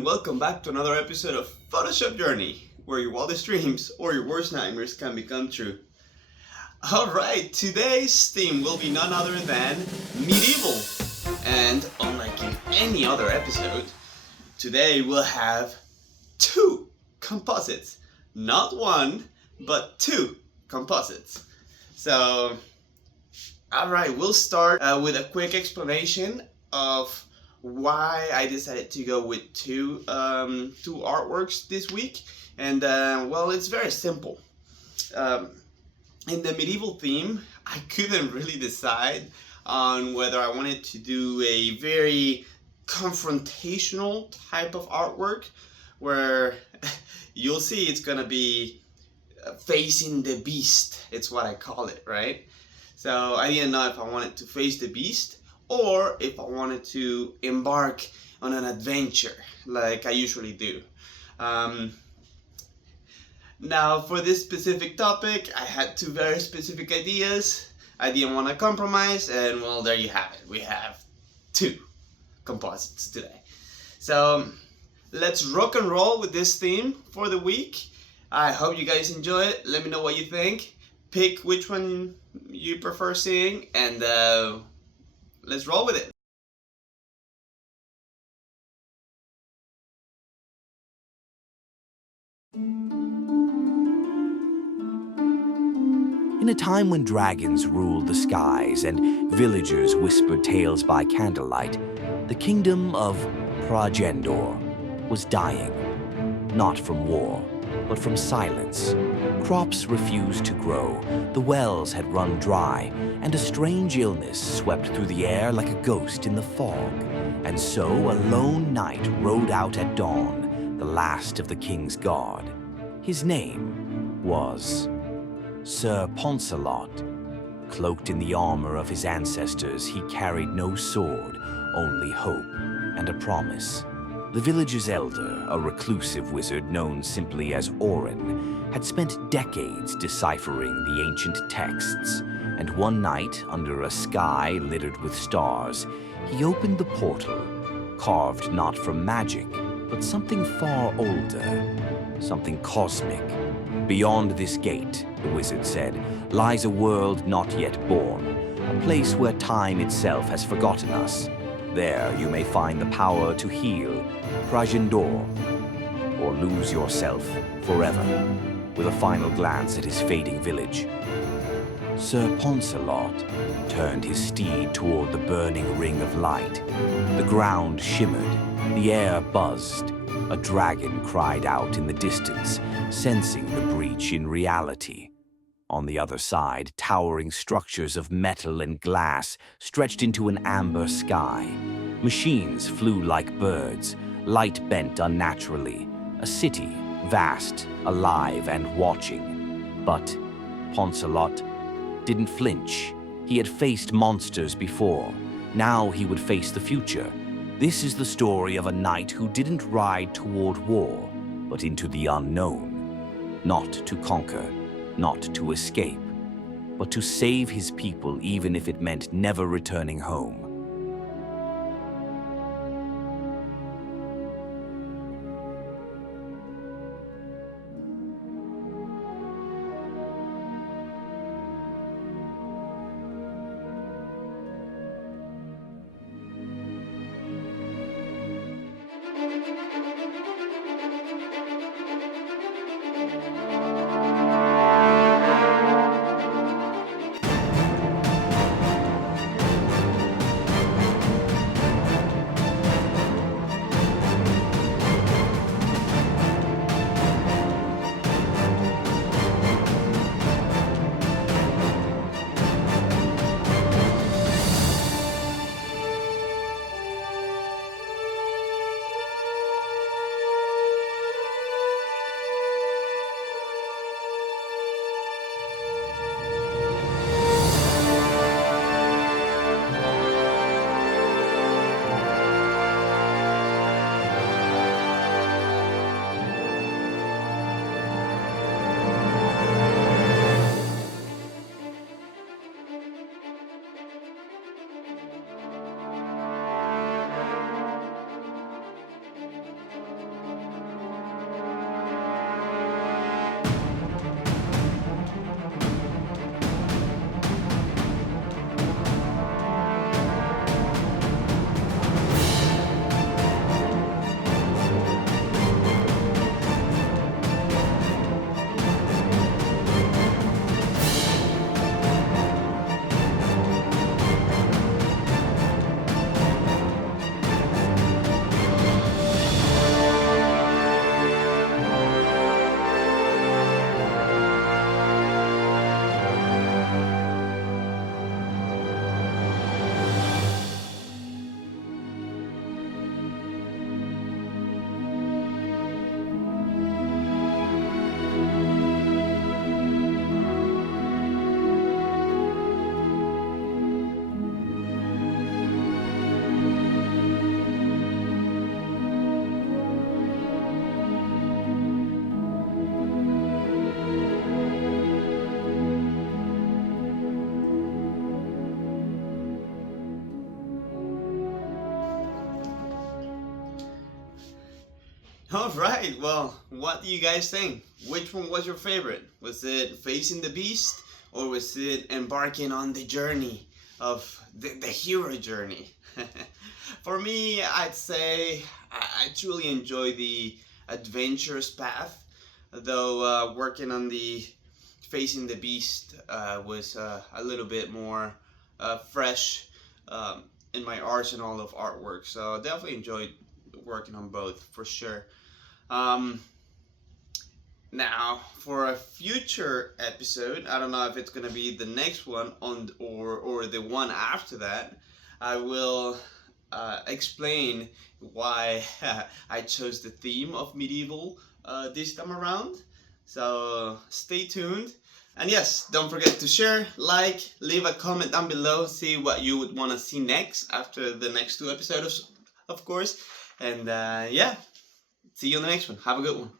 and welcome back to another episode of Photoshop Journey, where your wildest dreams or your worst nightmares can become true. Alright, today's theme will be none other than medieval. And unlike in any other episode, today we'll have two composites. Not one, but two composites. So, alright, we'll start with a quick explanation of why I decided to go with two artworks this week. And well, it's very simple. In the medieval theme, I couldn't really decide on whether I wanted to do a very confrontational type of artwork where you'll see it's gonna be facing the beast. It's what I call it, right? So I didn't know if I wanted to face the beast or if I wanted to embark on an adventure like I usually do. Now for this specific topic, I had two very specific ideas. I didn't want to compromise, and well, there you have it. We have two composites today. So let's rock and roll with this theme for the week. I hope you guys enjoy it. Let me know what you think. Pick which one you prefer seeing, and let's roll with it. In a time when dragons ruled the skies and villagers whispered tales by candlelight, the kingdom of Pragendor was dying. Not from war, but from silence. Crops refused to grow, the wells had run dry, and a strange illness swept through the air like a ghost in the fog. And so a lone knight rode out at dawn, the last of the king's guard. His name was Sir Poncelot. Cloaked in the armor of his ancestors, he carried no sword, only hope and a promise. The village's elder, a reclusive wizard known simply as Orin, had spent decades deciphering the ancient texts, and one night, under a sky littered with stars, he opened the portal, carved not from magic, but something far older, something cosmic. Beyond this gate, the wizard said, lies a world not yet born, a place where time itself has forgotten us. There you may find the power to heal Pragendor, or lose yourself forever, with a final glance at his fading village. Sir Poncelot turned his steed toward the burning ring of light. The ground shimmered, the air buzzed. A dragon cried out in the distance, sensing the breach in reality. On the other side, towering structures of metal and glass stretched into an amber sky. Machines flew like birds, light bent unnaturally. A city, vast, alive, and watching. But Poncelot didn't flinch. He had faced monsters before. Now he would face the future. This is the story of a knight who didn't ride toward war, but into the unknown. Not to conquer, not to escape, but to save his people even if it meant never returning home. Alright, well, what do you guys think? Which one was your favorite? Was it Facing the Beast, or was it embarking on the journey of the hero journey? For me, I'd say I truly enjoy the adventurous path, though working on the Facing the Beast was a little bit more fresh in my arsenal of artwork, so I definitely enjoyed working on both for sure. Um, Now, for a future episode, I don't know if it's gonna be the next one on or the one after that. I will explain why I chose the theme of medieval this time around. So stay tuned. And yes, don't forget to share, like, leave a comment down below, see what you would want to see next after the next two episodes, of course. And yeah, see you on the next one. Have a good one.